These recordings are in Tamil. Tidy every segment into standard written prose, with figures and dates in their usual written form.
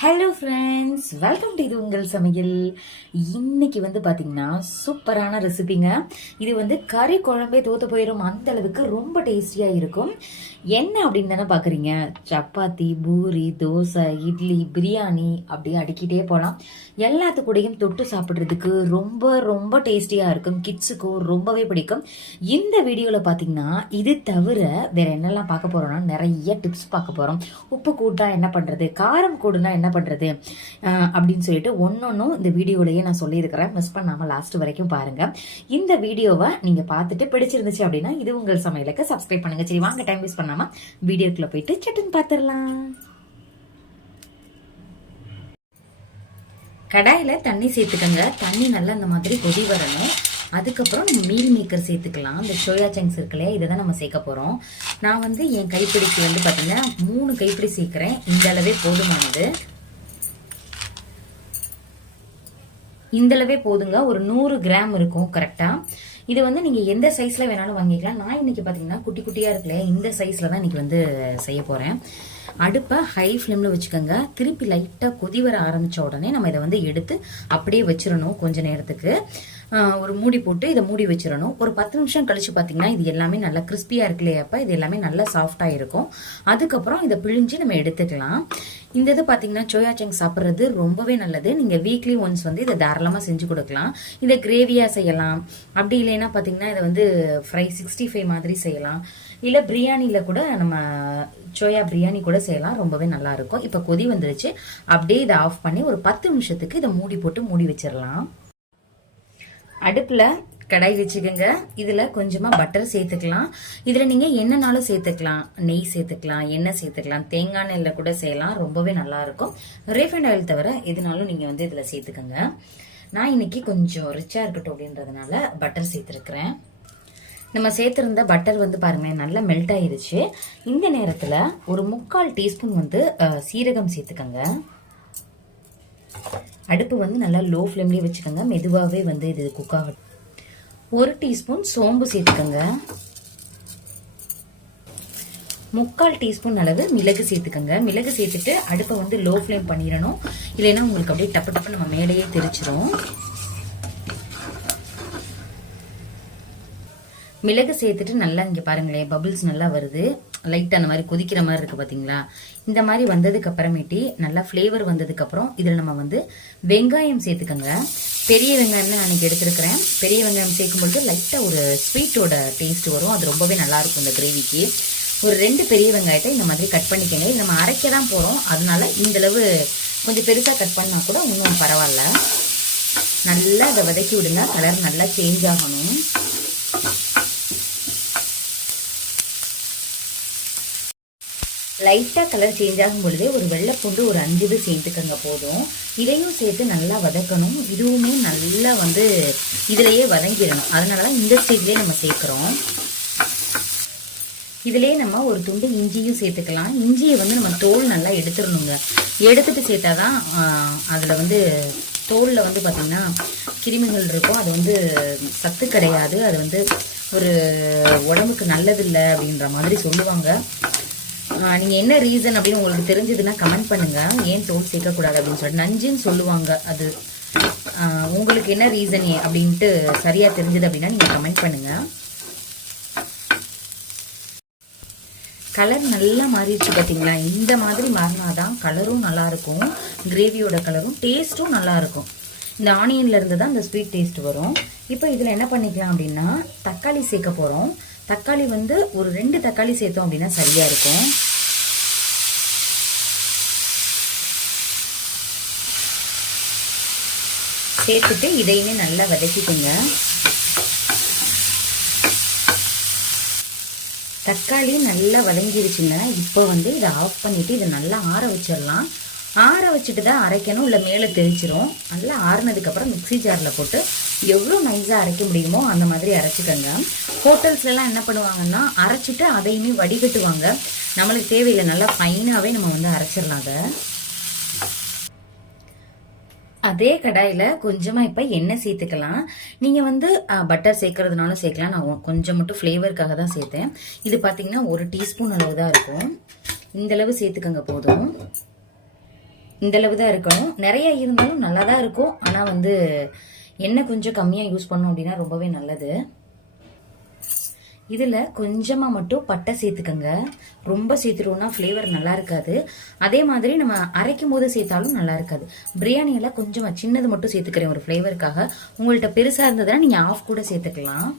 ஹலோ ஃப்ரெண்ட்ஸ், வெல்கம் டு இது உங்கள் சமையல். இன்னைக்கு பார்த்தீங்கன்னா சூப்பரான ரெசிபிங்க. இது கறி குழம்பே தோத்து போயிடும், அந்த அளவுக்கு ரொம்ப டேஸ்டியாக இருக்கும். என்ன அப்படின்னு தானே பார்க்குறீங்க? சப்பாத்தி, பூரி, தோசை, இட்லி, பிரியாணி அப்படியே அடிக்கிட்டே போகலாம். எல்லாத்துக்கூடையும் தொட்டு சாப்பிட்றதுக்கு ரொம்ப ரொம்ப டேஸ்டியாக இருக்கும். கிட்ஸுக்கும் ரொம்பவே பிடிக்கும். இந்த வீடியோவில் பார்த்தீங்கன்னா இது தவிர வேற என்னெல்லாம் பார்க்க போகிறோம்னா நிறைய டிப்ஸ் பார்க்க போகிறோம். உப்பு கூட்டா என்ன பண்ணுறது, காரம் கூடுனா என்ன பண்றது அப்படின்னு சொல்லிட்டு ஒன்னொன்னும் இந்த வீடியோலயே நான் சொல்லியிருக்கிறேன். மிஸ் பண்ணாம லாஸ்ட் வரைக்கும் பாருங்க. இந்த வீடியோவை நீங்க பார்த்துட்டு பிடிச்சிருந்துச்சு அப்படின்னா இது உங்கள் சமையலுக்கு சப்ஸ்கிரைப் பண்ணுங்க. சரி வாங்க, டைம் வேஸ்ட் பண்ணாம வீடியோக்குள்ள போயிட்டு சட்டுன்னு பார்த்துடலாம். கடாயில தண்ணி சேர்த்துக்கங்க. தண்ணி நல்லா இந்த மாதிரி கொதி வரணும். அதுக்கப்புறம் நம்ம மீல் மேக்கர் சேர்த்துக்கலாம். இந்த சோயா சங்க்ஸ் இருக்குல்லையா, இதை தான் நம்ம சேர்க்க போகிறோம். நான் என் கைப்பிடிக்கு பார்த்தீங்கன்னா 3 கைப்பிடி சேர்க்குறேன். இந்த அளவே போதுமானது. இந்த அளவே போதுங்க. ஒரு 100 கிராம் இருக்கும் கரெக்டாக. இது நீங்கள் எந்த சைஸில் வேணாலும் வாங்கிக்கலாம். நான் இன்னைக்கு பார்த்தீங்கன்னா குட்டி குட்டியாக இருக்குல்லையா, இந்த சைஸில் தான் இன்னைக்கு செய்ய போகிறேன். அடுப்பை ஹை ஃப்ளேமில் வச்சுக்கோங்க. திருப்பி லைட்டாக கொதி வர ஆரம்பித்த உடனே நம்ம இதை எடுத்து அப்படியே வச்சிடணும். கொஞ்ச நேரத்துக்கு ஒரு மூடி போட்டு இதை மூடி வச்சிடணும். ஒரு 10 நிமிஷம் கழிச்சு பார்த்தீங்கன்னா இது எல்லாமே நல்லா கிறிஸ்பியாக இருக்கு இல்லையா, அப்போ இது எல்லாமே நல்லா சாஃப்டாக இருக்கும். அதுக்கப்புறம் இதை பிழிஞ்சு நம்ம எடுத்துக்கலாம். இந்த இது பார்த்தீங்கன்னா சோயா சங்க் சாப்பிட்றது ரொம்பவே நல்லது. நீங்கள் வீக்லி ஒன்ஸ் இதை தாராளமாக செஞ்சு கொடுக்கலாம். இதை கிரேவியாக செய்யலாம். அப்படி இல்லைன்னா பார்த்தீங்கன்னா இதை ஃப்ரை 65 மாதிரி செய்யலாம். இல்லை பிரியாணியில் கூட நம்ம சோயா பிரியாணி கூட செய்யலாம். ரொம்பவே நல்லா இருக்கும். இப்போ கொதி வந்துருச்சு. அப்படியே இதை ஆஃப் பண்ணி ஒரு 10 நிமிஷத்துக்கு இதை மூடி போட்டு மூடி வச்சிடலாம். அடுப்புல கடாய் வச்சுக்கோங்க. இதுல கொஞ்சமா பட்டர் சேர்த்துக்கலாம். இதுல நீங்க என்னன்னாலும் சேர்த்துக்கலாம். நெய் சேர்த்துக்கலாம், எண்ணெய் சேர்த்துக்கலாம், தேங்காய் எண்ணெயில கூட செய்யலாம். ரொம்பவே நல்லா இருக்கும். ரீஃபைண்ட் ஆயில் தவிர எதுனாலும் நீங்க இதுல சேர்த்துக்கோங்க. நான் இன்னைக்கு கொஞ்சம் ரிச்சா இருக்கட்டும் அப்படின்றதுனால பட்டர் சேர்த்திருக்கிறேன். நம்ம சேர்த்திருந்த பட்டர் பாருங்களேன் நல்லா மெல்ட் ஆயிருச்சு. இந்த நேரத்துல ஒரு 3/4 டீஸ்பூன் சீரகம் சேர்த்துக்கோங்க. அடுப்பு நல்லா லோ ஃப்ளேம்லேயே வச்சுக்கோங்க. மெதுவாகவே இது குக் ஆகட்டும். 1 டீஸ்பூன் சோம்பு சேர்த்துக்கோங்க. 3/4 டீஸ்பூன் அளவு மிளகு சேர்த்துக்கோங்க. மிளகு சேர்த்துட்டு அடுப்பை லோ ஃப்ளேம் பண்ணிடணும். இல்லைன்னா உங்களுக்கு அப்படியே டப்பு டப்பு நம்ம மேடையே தெரிச்சிரும். மிளகு சேர்த்துட்டு நல்லா இங்கே பாருங்களேன் பபிள்ஸ் நல்லா வருது. லைட்டாக அந்த மாதிரி கொதிக்கிற மாதிரி இருக்கு பார்த்தீங்களா. இந்த மாதிரி வந்ததுக்கு அப்புறமேட்டி நல்லா ஃப்ளேவர் வந்ததுக்கு அப்புறம் இதில் நம்ம வெங்காயம் சேர்த்துக்கோங்க. பெரிய வெங்காயம் தான் நான் எடுத்துருக்கிறேன். பெரிய வெங்காயம் சேர்க்கும்பொழுது லைட்டாக ஒரு ஸ்வீட்டோட டேஸ்ட் வரும். அது ரொம்பவே நல்லா இருக்கும் இந்த கிரேவிக்கு. ஒரு 2 பெரிய வெங்காயத்தை இந்த மாதிரி கட் பண்ணிக்கோங்க. இது நம்ம அரைக்க தான் போகிறோம், அதனால இந்தளவு கொஞ்சம் பெருசாக கட் பண்ணால் கூட இன்னும் பரவாயில்ல. நல்லா அதை வதக்கி விடுங்க. கலர் நல்லா சேஞ்ச் ஆகணும். லைட்டாக கலர் சேஞ்ச் ஆகும் பொழுதே ஒரு வெள்ளைப்பூண்டு ஒரு 5 இது சேர்த்துக்கங்க போதும். இதையும் சேர்த்து நல்லா வதக்கணும். இதுவுமே நல்லா இதுலேயே வதங்கிடணும். அதனால தான் இந்த ஸ்டேஜ்லேயே நம்ம சேர்க்குறோம். இதுலேயே நம்ம ஒரு துண்டு இஞ்சியும் சேர்த்துக்கலாம். இஞ்சியை நம்ம தோல் நல்லா எடுத்துடணுங்க. எடுத்துட்டு சேர்த்தாதான் அதில் தோலில் பார்த்தீங்கன்னா கிருமிகள் இருக்கும். அது சத்து கிடையாது. அது ஒரு உடம்புக்கு நல்லதில்லை அப்படின்ற மாதிரி சொல்லுவாங்க. நீங்கள் என்ன ரீசன் அப்படின்னு உங்களுக்கு தெரிஞ்சதுன்னா கமெண்ட் பண்ணுங்க. ஏன் தோல் சேர்க்கக்கூடாது அப்படின்னு சொல்லிட்டு நஞ்சுன்னு சொல்லுவாங்க. அது உங்களுக்கு என்ன ரீசன் அப்படின்ட்டு சரியா தெரிஞ்சது அப்படின்னா நீங்கள் கமெண்ட் பண்ணுங்க. கலர் நல்லா மாறிடுச்சு பார்த்தீங்களா. இந்த மாதிரி மாறினாதான் கலரும் நல்லா இருக்கும், கிரேவியோட கலரும் டேஸ்ட்டும் நல்லா இருக்கும். இந்த ஆனியன்ல இருந்து தான் இந்த ஸ்வீட் டேஸ்ட் வரும். இப்போ இதில் என்ன பண்ணிக்கலாம் அப்படின்னா தக்காளி சேர்க்க போகிறோம். தக்காளி ஒரு 2 தக்காளி சேர்த்தோம் அப்படின்னா சரியா இருக்கும். சேர்த்துட்டு இதையுமே நல்லா வதக்கிக்கோங்க. தக்காளி நல்லா வதங்கிருச்சுங்க. இப்போ இதை ஆஃப் பண்ணிட்டு இதை நல்லா ஆற வச்சிடலாம். ஆற வச்சுட்டு தான் அரைக்கணும், இல்லை மேலே தெரிச்சிரும். நல்லா ஆறுனதுக்கப்புறம் மிக்ஸி ஜாரில் போட்டு எவ்வளோ நைஸாக அரைக்க முடியுமோ அந்த மாதிரி அரைச்சிக்கோங்க. ஹோட்டல்ஸ்லாம் என்ன பண்ணுவாங்கன்னா அரைச்சிட்டு அதையுமே வடிகட்டுவாங்க. நம்மளுக்கு தேவையில்லை, நல்லா ஃபைனாகவே நம்ம அரைச்சிடலாம். அதே கடாயில் கொஞ்சமாக இப்போ எண்ணெய் சேர்த்துக்கலாம். நீங்கள் பட்டர் சேர்க்கறதுனாலும் சேர்க்கலாம். நான் கொஞ்சம் மட்டும் ஃப்ளேவருக்காக தான் சேர்த்தேன். இது பார்த்தீங்கன்னா 1 டீஸ்பூன் அளவு தான் இருக்கும். இந்த அளவு சேர்த்துக்கங்க போதும். இந்த அளவு தான் இருக்கணும். நிறைய இருந்தாலும் நல்லா தான் இருக்கும். ஆனால் வந்து எண்ணெய் கொஞ்சம் கம்மியாக யூஸ் பண்ணோம் அப்படின்னா ரொம்பவே நல்லது. இதில் கொஞ்சமாக மட்டும் பட்டை சேர்த்துக்கங்க. ரொம்ப சேர்த்துட்டோம்னா ஃப்ளேவர் நல்லா இருக்காது. அதே மாதிரி நம்ம அரைக்கும் போது சேர்த்தாலும் நல்லா இருக்காது. பிரியாணியில் கொஞ்சமாக சின்னது மட்டும் சேர்த்துக்கிறேன் ஒரு ஃப்ளேவருக்காக. உங்கள்கிட்ட பெருசாக இருந்ததுன்னா நீங்கள் ஆஃப் கூட சேர்த்துக்கலாம்.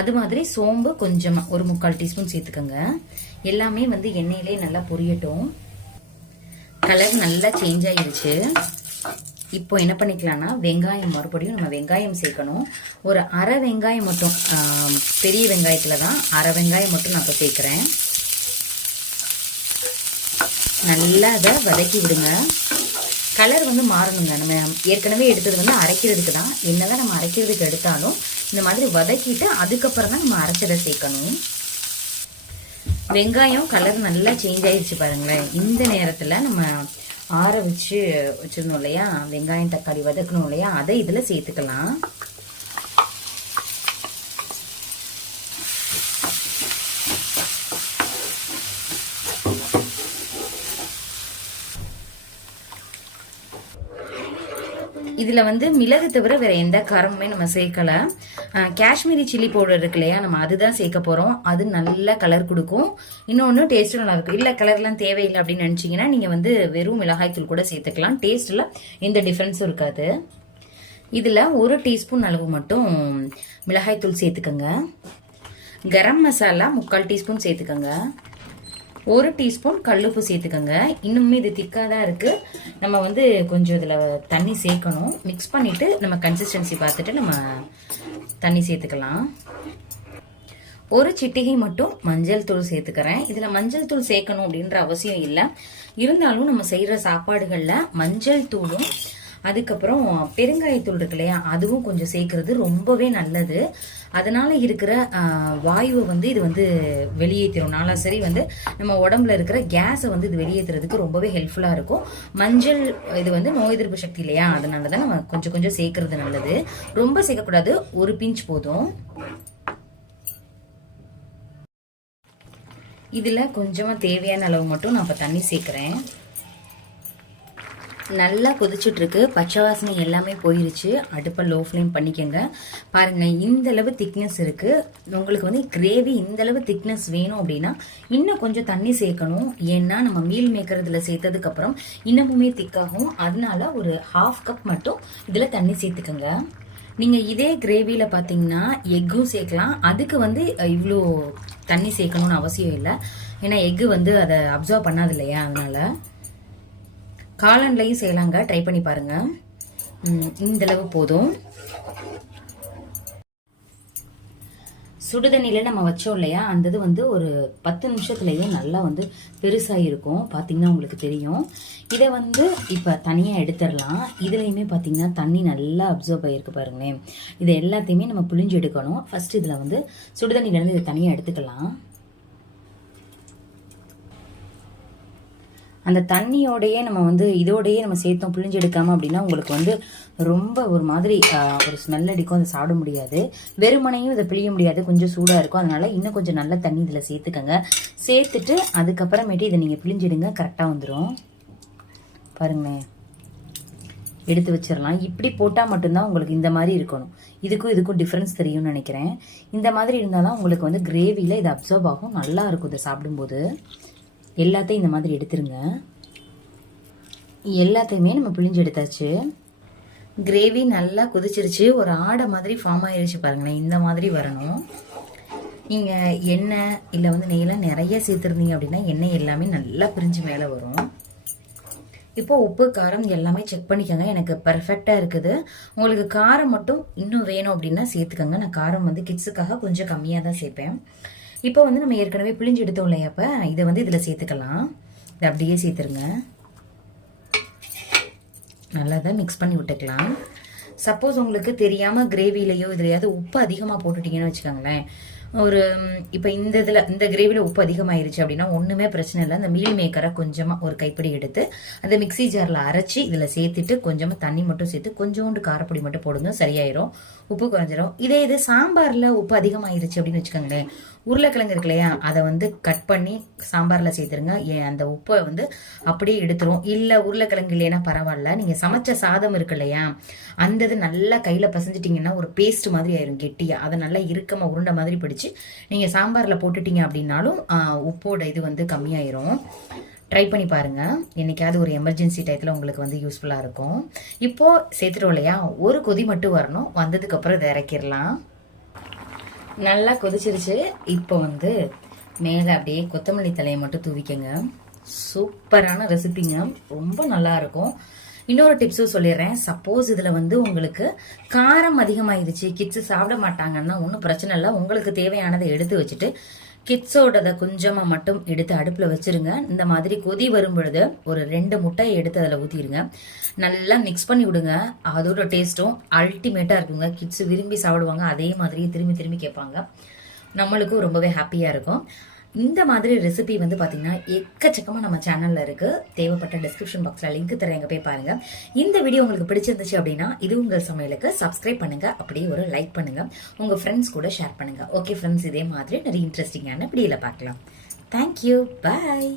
அது மாதிரி சோம்பு கொஞ்சமாக ஒரு 3/4 டீஸ்பூன் சேர்த்துக்கோங்க. எல்லாமே வந்து எண்ணெயிலே நல்லா பொரியட்டும். கலர் நல்லா சேஞ்ச் ஆகிடுச்சு. இப்போ என்ன பண்ணிக்கலாம்னா வெங்காயம் மறுபடியும் நம்ம வெங்காயம் சேர்க்கணும். ஒரு அரை வெங்காயம் மட்டும், பெரிய வெங்காயத்தில் தான் அரை வெங்காயம் மட்டும் நான் இப்போ சேர்க்குறேன். நல்லா அதை வதக்கி விடுங்க. கலர் வந்து மாறணுங்க. நம்ம ஏற்கனவே எடுத்தது வந்து அரைக்கிறதுக்கு தான். என்னதான் நம்ம அரைக்கிறதுக்கு எடுத்தாலும் இந்த மாதிரி வதக்கிட்டு அதுக்கப்புறம் தான் நம்ம அரைச்சதை சேர்க்கணும். வெங்காயம் கலர் நல்லா சேஞ்ச் ஆயிடுச்சு பாருங்களேன். இந்த நேரத்தில் நம்ம ஆற வச்சிருந்தோம் இல்லையா, வெங்காயம் தக்காளி வதக்கணும் இல்லையா, அதை இதில் சேர்த்துக்கலாம். இதுல வந்து மிளகு தவிர வேற எந்த காரமுமே நம்ம சேர்க்கல. காஷ்மீரி சில்லி பவுடர் இருக்கு இல்லையா, நம்ம அதுதான் சேர்க்க போறோம். அது நல்ல கலர் கொடுக்கும். இன்னொன்னு டேஸ்ட்டும் நல்லா இருக்கும். இல்ல கலர்லாம் தேவையில்லை அப்படின்னு நினைச்சீங்கன்னா நீங்க வந்து வெறும் மிளகாய் தூள் கூட சேர்த்துக்கலாம். டேஸ்ட்ல எந்த டிஃபரன்ஸும் இருக்காது. இதுல 1 டீஸ்பூன் அளவு மட்டும் மிளகாய் தூள் சேர்த்துக்கங்க. கரம் மசாலா 3/4 டீஸ்பூன் சேர்த்துக்கங்க. 1 டீஸ்பூன் கல்லுப்பு சேர்த்துக்கோங்க. இன்னுமே இது திக்காக தான் இருக்குது. நம்ம வந்து கொஞ்சம் இதில் தண்ணி சேர்க்கணும். மிக்ஸ் பண்ணிவிட்டு நம்ம கன்சிஸ்டன்சி பார்த்துட்டு நம்ம தண்ணி சேர்த்துக்கலாம். 1 சிட்டிகை மட்டும் மஞ்சள் தூள் சேர்த்துக்கிறேன். இதில் மஞ்சள் தூள் சேர்க்கணும் அப்படின்ற அவசியம் இல்லை. இருந்தாலும் நம்ம செய்கிற சாப்பாடுகளில் மஞ்சள் தூளும் அதுக்கப்புறம் பெருங்காயத்தூள் இருக்கு இல்லையா, அதுவும் கொஞ்சம் சேர்க்கறது ரொம்பவே நல்லது. அதனால இருக்கிற வாயுவை வந்து இது வந்து வெளியேற்றிடும். நாளா சரி வந்து நம்ம உடம்புல இருக்கிற கேஸை வந்து இது வெளியேற்றுறதுக்கு ரொம்பவே ஹெல்ப்ஃபுல்லாக இருக்கும். மஞ்சள் இது வந்து நோய் எதிர்ப்பு சக்தி இல்லையா, அதனால தான் நம்ம கொஞ்சம் கொஞ்சம் சேர்க்கறது நல்லது. ரொம்ப சேர்க்கக்கூடாது, 1 பிஞ்ச் போதும். இதில் கொஞ்சமாக தேவையான அளவு மட்டும் நான் இப்போ தண்ணி சேர்க்குறேன். நல்லா கொதிச்சுட்டு இருக்கு. பச்சை வாசனை எல்லாமே போயிருச்சு. அடுப்பை லோ ஃப்ளேம் பண்ணிக்கங்க. பாருங்க, இந்த அளவு திக்னஸ் இருக்கு. உங்களுக்கு வந்து கிரேவி இந்த அளவு திக்னஸ் வேணும் அப்படின்னா இன்னும் கொஞ்சம் தண்ணி சேர்க்கணும். ஏன்னா நம்ம மீல் மேக்கர் இதுல சேர்த்ததுக்கு அப்புறம் இன்னமுமே திக்காகும். அதனால ஒரு 1/2 கப் மட்டும் இதுல தண்ணி சேர்த்துக்கங்க. நீங்க இதே கிரேவியில பாத்தீங்கன்னா எக்கும் சேர்க்கலாம். அதுக்கு வந்து இவ்வளோ தண்ணி சேர்க்கணும்னு அவசியம் இல்லை. ஏன்னா எக்கு வந்து அதை அப்சர்வ் பண்ணாது இல்லையா, அதனால. காளான்லையும் செய்யலாங்க, ட்ரை பண்ணி பாருங்க. இந்த அளவு போதும். சுடுதண்ணில நம்ம வச்சோம் இல்லையா, அந்த இது வந்து ஒரு 10 நிமிஷத்துலயே நல்லா வந்து பெருசாக இருக்கும். பார்த்தீங்கன்னா உங்களுக்கு தெரியும். இதை வந்து இப்போ தனியாக எடுத்துடலாம். இதுலையுமே பார்த்தீங்கன்னா தண்ணி நல்லா அப்சர்வ் ஆகிருக்கு பாருங்களேன். இதை எல்லாத்தையுமே நம்ம புழிஞ்சு எடுக்கணும். ஃபர்ஸ்ட் இதில் வந்து சுடுதண்ணிலேருந்து இதை தனியாக எடுத்துக்கலாம். அந்த தண்ணியோடையே நம்ம வந்து இதோடையே நம்ம சேர்த்தோம் புளிஞ்சு எடுக்காம அப்படின்னா உங்களுக்கு வந்து ரொம்ப ஒரு மாதிரி ஒரு ஸ்மெல் அடிக்கும். அதை சாப்பிட முடியாது. வெறுமனையும் இதை பிழிய முடியாது, கொஞ்சம் சூடாக இருக்கும். அதனால இன்னும் கொஞ்சம் நல்ல தண்ணி இதில் சேர்த்துக்கங்க. சேர்த்துட்டு அதுக்கப்புறமேட்டு இதை நீங்கள் பிழிஞ்சிடுங்க, கரெக்டாக வந்துடும். பாருங்களேன், எடுத்து வச்சிடலாம். இப்படி போட்டால் மட்டும்தான் உங்களுக்கு இந்த மாதிரி இருக்கணும். இதுக்கும் டிஃப்ரென்ஸ் தெரியும்னு நினைக்கிறேன். இந்த மாதிரி இருந்தாலும் உங்களுக்கு வந்து கிரேவியில் இது அப்சர்வ் ஆகும். நல்லா இருக்கும் இதை சாப்பிடும்போது. எல்லாத்தையும் இந்த மாதிரி எடுத்துருங்க. எல்லாத்தையுமே நம்ம பிழிஞ்சு எடுத்தாச்சு. கிரேவி நல்லா கொதிச்சிருச்சு. ஒரு ஆடை மாதிரி ஃபார்ம் ஆயிருச்சு பாருங்களேன். இந்த மாதிரி வரணும். நீங்கள் எண்ணெய் இல்லை வந்து நெய்யெல்லாம் நிறைய சேர்த்துருந்தீங்க அப்படின்னா எண்ணெய் எல்லாமே நல்லா பிரிஞ்சு மேலே வரும். இப்போ உப்பு காரம் எல்லாமே செக் பண்ணிக்கோங்க. எனக்கு பர்ஃபெக்டாக இருக்குது. உங்களுக்கு காரம் மட்டும் இன்னும் வேணும் அப்படின்னா சேர்த்துக்கோங்க. நான் காரம் வந்து கிட்ஸுக்காக கொஞ்சம் கம்மியாக தான் சேர்ப்பேன். இப்போ வந்து நம்ம ஏற்கனவே பிழிஞ்சு எடுத்தோம் இல்லையா, அப்போ இதை வந்து இதில் சேர்த்துக்கலாம். இதை அப்படியே சேர்த்துருங்க. நல்லா தான் மிக்ஸ் பண்ணி விட்டுக்கலாம். சப்போஸ் உங்களுக்கு தெரியாமல் கிரேவிலையோ இதுலையாவது உப்பு அதிகமாக போட்டுட்டீங்கன்னு வச்சுக்கோங்களேன். ஒரு இப்போ இந்த கிரேவியில் உப்பு அதிகமாயிருச்சு அப்படின்னா ஒன்றுமே பிரச்சனை இல்லை. அந்த மீல் மேக்கரை கொஞ்சமாக ஒரு கைப்பிடி எடுத்து அந்த மிக்சி ஜாரில் அரைச்சி இதில் சேர்த்துட்டு கொஞ்சமாக தண்ணி மட்டும் சேர்த்து கொஞ்சோண்டு காரப்பொடி மட்டும் போடுங்க, சரியாயிரும். உப்பு குறைஞ்சிரும். இது சாம்பாரில் உப்பு அதிகமாயிருச்சு அப்படின்னு வச்சுக்கோங்களேன். உருளைக்கிழங்கு இருக்கு இல்லையா, அதை வந்து கட் பண்ணி சாம்பாரில் சேர்த்துருங்க. அந்த உப்பை வந்து அப்படியே எடுத்துரும். இல்லை உருளைக்கிழங்கு இல்லைன்னா பரவாயில்ல, நீங்கள் சமைச்ச சாதம் இருக்கு இல்லையா, அந்த இது நல்லா கையில் பசைஞ்சிட்டிங்கன்னா ஒரு பேஸ்ட் மாதிரி ஆயிரும் கெட்டியாக. அதை நல்லா இறுக்கமாக உருண்டை மாதிரி பிடிச்சி நீங்கள் சாம்பாரில் போட்டுட்டீங்க அப்படின்னாலும் உப்போட இது வந்து கம்மியாயிரும். ட்ரை பண்ணி பாருங்க. என்னைக்காவது ஒரு எமர்ஜென்சி டயத்தில் உங்களுக்கு வந்து யூஸ்ஃபுல்லாக இருக்கும். இப்போ சேர்த்துட்டோம் இல்லையா, ஒரு கொதி மட்டும் வரணும். வந்ததுக்கு அப்புறம் இதை இறக்கிடலாம். நல்லா கொதிச்சிருச்சு. இப்போ வந்து மேலே அப்படியே கொத்தமல்லி தலையை மட்டும் தூவிக்கங்க. சூப்பரான ரெசிபிங்க, ரொம்ப நல்லா இருக்கும். இன்னொரு டிப்ஸும் சொல்லிடுறேன். சப்போஸ் இதில் வந்து உங்களுக்கு காரம் அதிகமாகிடுச்சு, கிட்ஸு சாப்பிட மாட்டாங்கன்னா ஒன்றும் பிரச்சனை இல்லை. உங்களுக்கு தேவையானதை எடுத்து வச்சுட்டு கிட்ஸோடதை கொஞ்சமாக மட்டும் எடுத்து அடுப்பில் வச்சிருங்க. இந்த மாதிரி கொதி வரும் பொழுது ஒரு 2 முட்டையை எடுத்து அதில் ஊற்றிடுங்க. நல்லா மிக்ஸ் பண்ணி விடுங்க. அதோட டேஸ்ட்டும் அல்டிமேட்டாக இருக்குங்க. கிட்ஸ் விரும்பி சாப்பிடுவாங்க. அதே மாதிரி திரும்பி திரும்பி கேட்பாங்க. நம்மளுக்கும் ரொம்பவே ஹாப்பியாக இருக்கும். இந்த மாதிரி ரெசிபி வந்து பார்த்தீங்கன்னா எக்கச்சக்கமாக நம்ம சேனலில் இருக்குது. தேவைப்பட்ட டிஸ்கிரிப்ஷன் பாக்ஸில் லிங்க் தரேன், எங்கே போய் பாருங்கள். இந்த வீடியோ உங்களுக்கு பிடிச்சிருந்துச்சு அப்படின்னா இது உங்கள் சமையலுக்கு சப்ஸ்கிரைப் பண்ணுங்கள். அப்படியே ஒரு லைக் பண்ணுங்கள். உங்கள் ஃப்ரெண்ட்ஸ் கூட ஷேர் பண்ணுங்கள். ஓகே ஃப்ரெண்ட்ஸ், இதே மாதிரி நிறைய இன்ட்ரெஸ்டிங்கான வீடியோவில் பார்க்கலாம். தேங்க்யூ, பாய்.